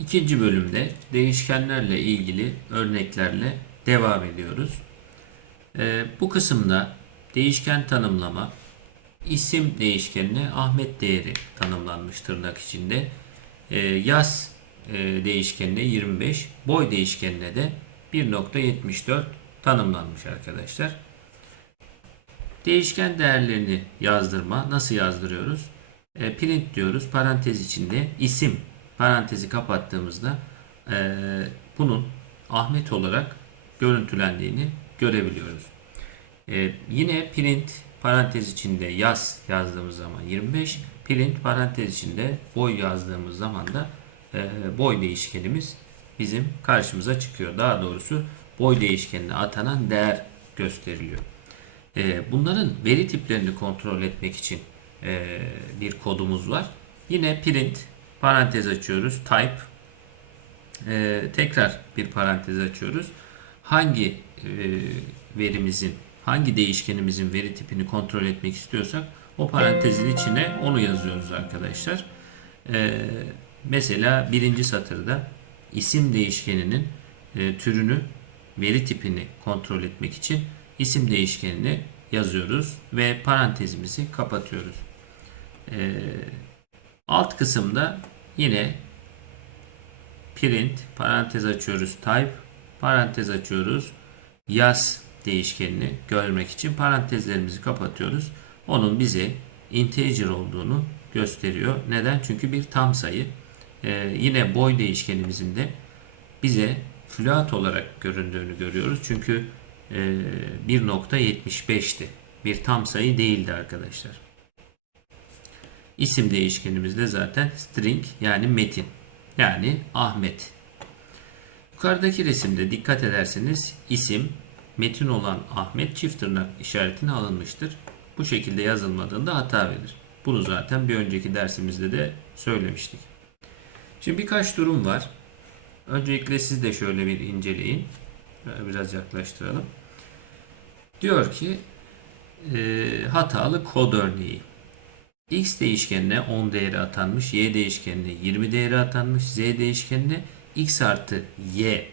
İkinci bölümde değişkenlerle ilgili örneklerle devam ediyoruz. Ee, bu kısımda değişken tanımlama, isim değişkenine Ahmet değeri tanımlanmış tırnak içinde. Ee, yaz e, değişkenine 25, boy değişkenine de 1.74 tanımlanmış arkadaşlar. Değişken değerlerini yazdırma nasıl yazdırıyoruz? E, print diyoruz parantez içinde isim parantezi kapattığımızda e, bunun Ahmet olarak görüntülendiğini görebiliyoruz. E, yine print parantez içinde yaz yazdığımız zaman 25 print parantez içinde boy yazdığımız zaman da e, boy değişkenimiz bizim karşımıza çıkıyor. Daha doğrusu boy değişkenine atanan değer gösteriliyor. E, bunların veri tiplerini kontrol etmek için e, bir kodumuz var. Yine print parantez açıyoruz. Type e, tekrar bir parantez açıyoruz. Hangi e, verimizin, hangi değişkenimizin veri tipini kontrol etmek istiyorsak o parantezin içine onu yazıyoruz arkadaşlar. E, mesela birinci satırda isim değişkeninin e, türünü, veri tipini kontrol etmek için isim değişkenini yazıyoruz ve parantezimizi kapatıyoruz. Ee, alt kısımda yine print parantez açıyoruz type parantez açıyoruz yaz değişkenini görmek için parantezlerimizi kapatıyoruz. Onun bize integer olduğunu gösteriyor. Neden? Çünkü bir tam sayı. Ee, yine boy değişkenimizin de bize float olarak göründüğünü görüyoruz. Çünkü e, 1.75'ti. Bir tam sayı değildi arkadaşlar. İsim değişkenimiz de zaten string yani metin. Yani Ahmet. Yukarıdaki resimde dikkat ederseniz isim metin olan Ahmet çift tırnak işaretine alınmıştır. Bu şekilde yazılmadığında hata verir. Bunu zaten bir önceki dersimizde de söylemiştik. Şimdi birkaç durum var. Öncelikle siz de şöyle bir inceleyin. Biraz yaklaştıralım. Diyor ki e, hatalı kod örneği. X değişkenine 10 değeri atanmış, Y değişkenine 20 değeri atanmış, Z değişkenine X artı Y e,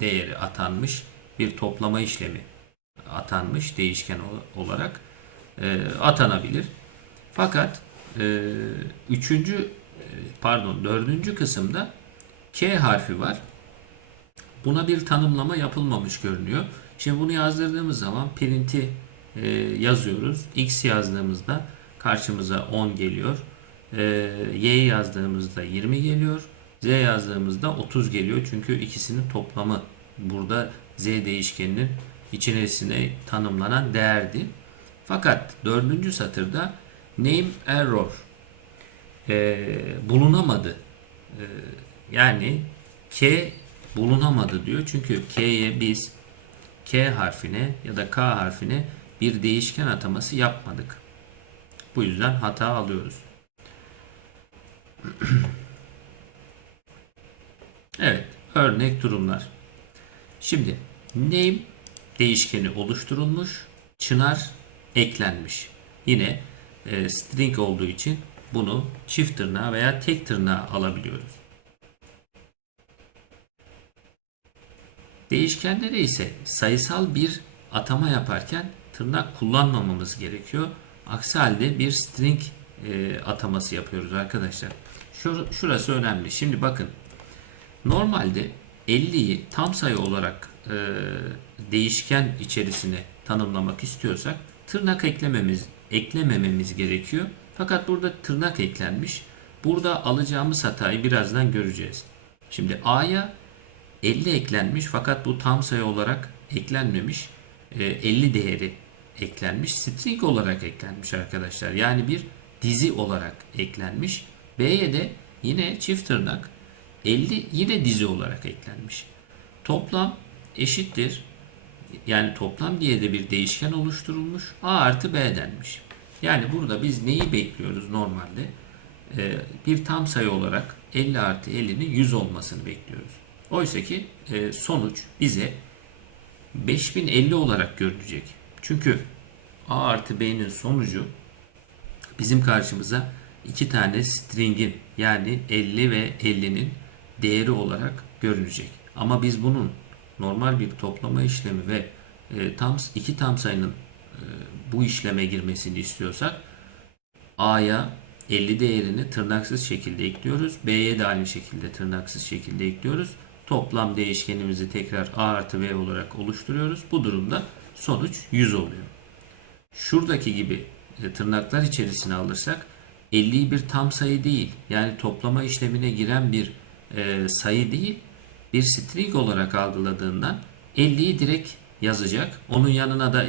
değeri atanmış bir toplama işlemi atanmış değişken olarak e, atanabilir. Fakat e, üçüncü pardon dördüncü kısımda K harfi var. Buna bir tanımlama yapılmamış görünüyor. Şimdi bunu yazdırdığımız zaman print'i yazıyoruz. X yazdığımızda karşımıza 10 geliyor. E, y yazdığımızda 20 geliyor. Z yazdığımızda 30 geliyor. Çünkü ikisinin toplamı burada Z değişkeninin içerisine tanımlanan değerdi. Fakat dördüncü satırda name error e, bulunamadı. E, yani K bulunamadı diyor. Çünkü K'ye biz K harfine ya da K harfine bir değişken ataması yapmadık. Bu yüzden hata alıyoruz. evet, örnek durumlar. Şimdi name değişkeni oluşturulmuş, çınar eklenmiş. Yine e, string olduğu için bunu çift tırnağa veya tek tırnağa alabiliyoruz. Değişkenlere ise sayısal bir atama yaparken tırnak kullanmamamız gerekiyor. Aksi halde bir string e, ataması yapıyoruz arkadaşlar. Şur şurası önemli. Şimdi bakın. Normalde 50'yi tam sayı olarak e, değişken içerisine tanımlamak istiyorsak tırnak eklememiz eklemememiz gerekiyor. Fakat burada tırnak eklenmiş. Burada alacağımız hatayı birazdan göreceğiz. Şimdi A'ya 50 eklenmiş fakat bu tam sayı olarak eklenmemiş. 50 e, değeri eklenmiş. String olarak eklenmiş arkadaşlar. Yani bir dizi olarak eklenmiş. B'ye de yine çift tırnak 50 yine dizi olarak eklenmiş. Toplam eşittir. Yani toplam diye de bir değişken oluşturulmuş. A artı B denmiş. Yani burada biz neyi bekliyoruz normalde? Ee, bir tam sayı olarak 50 artı 50'nin 100 olmasını bekliyoruz. Oysa ki e, sonuç bize 5050 olarak görünecek. Çünkü A artı B'nin sonucu bizim karşımıza iki tane stringin yani 50 ve 50'nin değeri olarak görünecek. Ama biz bunun normal bir toplama işlemi ve e, tam iki tam sayının e, bu işleme girmesini istiyorsak A'ya 50 değerini tırnaksız şekilde ekliyoruz. B'ye de aynı şekilde tırnaksız şekilde ekliyoruz. Toplam değişkenimizi tekrar A artı B olarak oluşturuyoruz. Bu durumda sonuç 100 oluyor. Şuradaki gibi e, tırnaklar içerisine alırsak 50'yi bir tam sayı değil. Yani toplama işlemine giren bir e, sayı değil. Bir string olarak algıladığından 50'yi direkt yazacak. Onun yanına da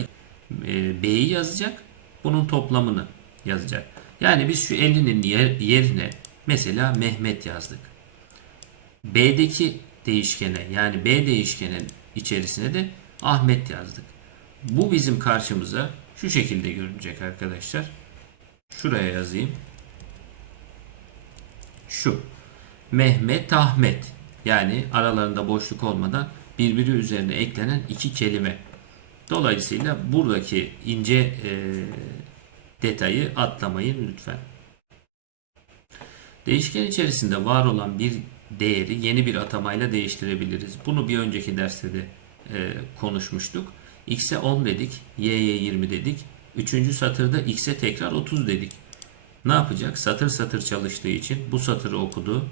e, B'yi yazacak. Bunun toplamını yazacak. Yani biz şu 50'nin yer- yerine mesela Mehmet yazdık. B'deki değişkene yani B değişkenin içerisine de Ahmet yazdık. Bu bizim karşımıza şu şekilde görünecek arkadaşlar. Şuraya yazayım. Şu. Mehmet Ahmet. Yani aralarında boşluk olmadan birbiri üzerine eklenen iki kelime. Dolayısıyla buradaki ince e, detayı atlamayın lütfen. Değişken içerisinde var olan bir değeri yeni bir atamayla değiştirebiliriz. Bunu bir önceki derste de e, konuşmuştuk. X'e 10 dedik, Y'ye 20 dedik. Üçüncü satırda X'e tekrar 30 dedik. Ne yapacak? Satır satır çalıştığı için bu satırı okudu,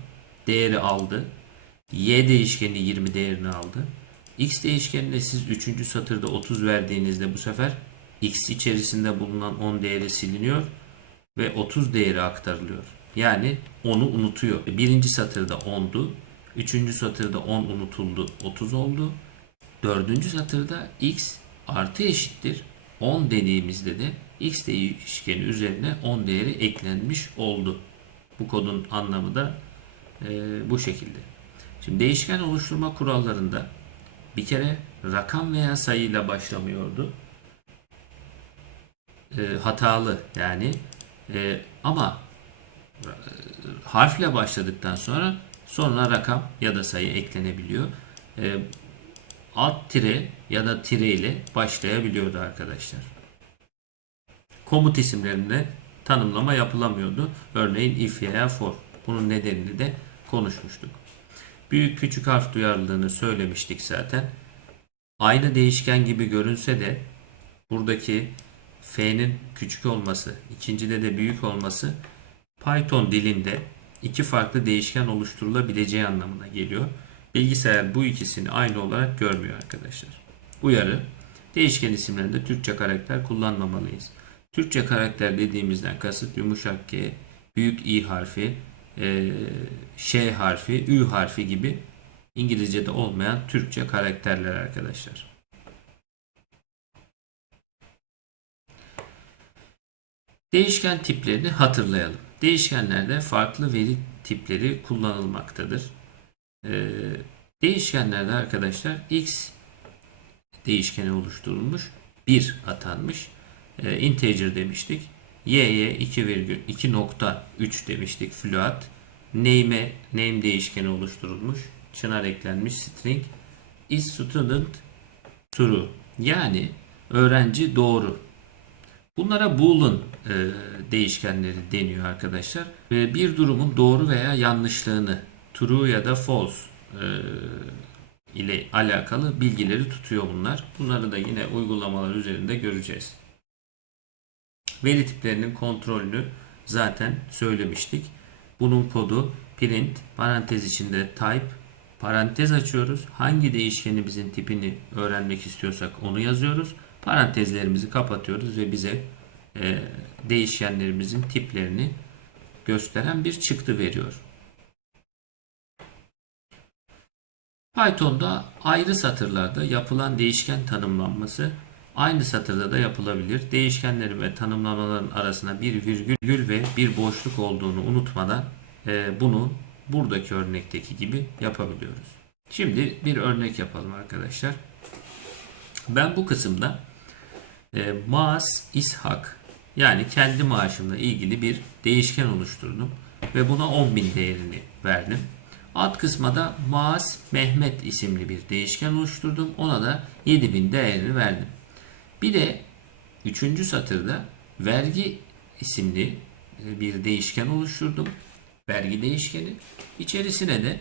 değeri aldı. Y değişkeni 20 değerini aldı. X değişkenine siz 3. satırda 30 verdiğinizde bu sefer X içerisinde bulunan 10 değeri siliniyor ve 30 değeri aktarılıyor. Yani onu unutuyor. Birinci satırda 10'du. Üçüncü satırda 10 unutuldu. 30 oldu. Dördüncü satırda x artı eşittir 10 dediğimizde de x değişkeni üzerine 10 değeri eklenmiş oldu. Bu kodun anlamı da e, bu şekilde. Şimdi değişken oluşturma kurallarında bir kere rakam veya sayıyla başlamıyordu. E, hatalı yani e, ama e, harfle başladıktan sonra sonra rakam ya da sayı eklenebiliyor. E, alt tire ya da tire ile başlayabiliyordu arkadaşlar. Komut isimlerinde tanımlama yapılamıyordu. Örneğin if veya for. Bunun nedenini de konuşmuştuk. Büyük küçük harf duyarlılığını söylemiştik zaten. Aynı değişken gibi görünse de buradaki f'nin küçük olması, ikincide de büyük olması Python dilinde iki farklı değişken oluşturulabileceği anlamına geliyor. Bilgisayar bu ikisini aynı olarak görmüyor arkadaşlar. Uyarı. Değişken isimlerinde Türkçe karakter kullanmamalıyız. Türkçe karakter dediğimizden kasıt yumuşak G, büyük i harfi, e, ş harfi, ü harfi gibi İngilizce'de olmayan Türkçe karakterler arkadaşlar. Değişken tiplerini hatırlayalım. Değişkenlerde farklı veri tipleri kullanılmaktadır. Ee, değişkenlerde arkadaşlar x değişkeni oluşturulmuş, 1 atanmış. Ee, integer demiştik. y'ye 2,2.3 demiştik float. Name'e name değişkeni oluşturulmuş. Çınar eklenmiş string is student true. Yani öğrenci doğru. Bunlara boolean e, değişkenleri deniyor arkadaşlar. Ve bir durumun doğru veya yanlışlığını true ya da false e, ile alakalı bilgileri tutuyor bunlar. Bunları da yine uygulamalar üzerinde göreceğiz. Veri tiplerinin kontrolünü zaten söylemiştik. Bunun kodu print parantez içinde type parantez açıyoruz. Hangi değişkenimizin tipini öğrenmek istiyorsak onu yazıyoruz. Parantezlerimizi kapatıyoruz ve bize e, değişkenlerimizin tiplerini gösteren bir çıktı veriyor. Python'da ayrı satırlarda yapılan değişken tanımlanması aynı satırda da yapılabilir. Değişkenlerin ve tanımlamaların arasına bir virgül ve bir boşluk olduğunu unutmadan e, bunu buradaki örnekteki gibi yapabiliyoruz. Şimdi bir örnek yapalım arkadaşlar. Ben bu kısımda e, Maas İshak yani kendi maaşımla ilgili bir değişken oluşturdum ve buna 10.000 değerini verdim. Alt kısma da Maas Mehmet isimli bir değişken oluşturdum. Ona da 7000 değerini verdim. Bir de 3. satırda vergi isimli e, bir değişken oluşturdum. Vergi değişkeni. İçerisine de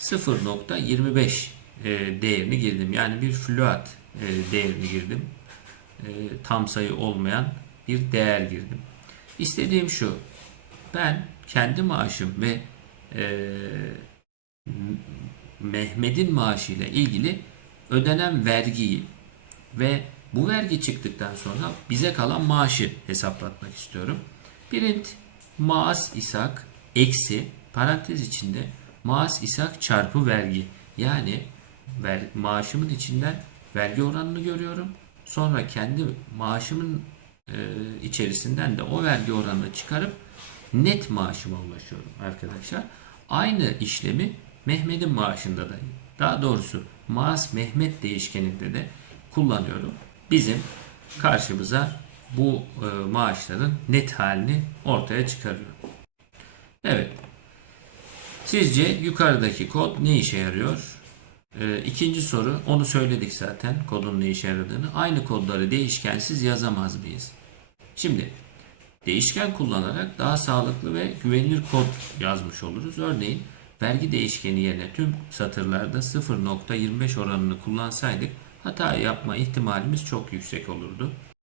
0.25 e, değerini girdim. Yani bir float e, değerini girdim. Tam sayı olmayan bir değer girdim. İstediğim şu. Ben kendi maaşım ve Mehmet'in maaşıyla ilgili ödenen vergiyi ve bu vergi çıktıktan sonra bize kalan maaşı hesaplatmak istiyorum. Print maas isak eksi parantez içinde maas isak çarpı vergi. Yani ver, maaşımın içinden vergi oranını görüyorum. Sonra kendi maaşımın e, içerisinden de o vergi oranını çıkarıp net maaşıma ulaşıyorum arkadaşlar. Aynı işlemi Mehmet'in maaşında da daha doğrusu Maas Mehmet değişkeninde de kullanıyorum. Bizim karşımıza bu e, maaşların net halini ortaya çıkarıyor. Evet. Sizce yukarıdaki kod ne işe yarıyor? E, ikinci soru, onu söyledik zaten kodun ne işe yaradığını. Aynı kodları değişkensiz yazamaz mıyız? Şimdi değişken kullanarak daha sağlıklı ve güvenilir kod yazmış oluruz. Örneğin vergi değişkeni yerine tüm satırlarda 0.25 oranını kullansaydık hata yapma ihtimalimiz çok yüksek olurdu.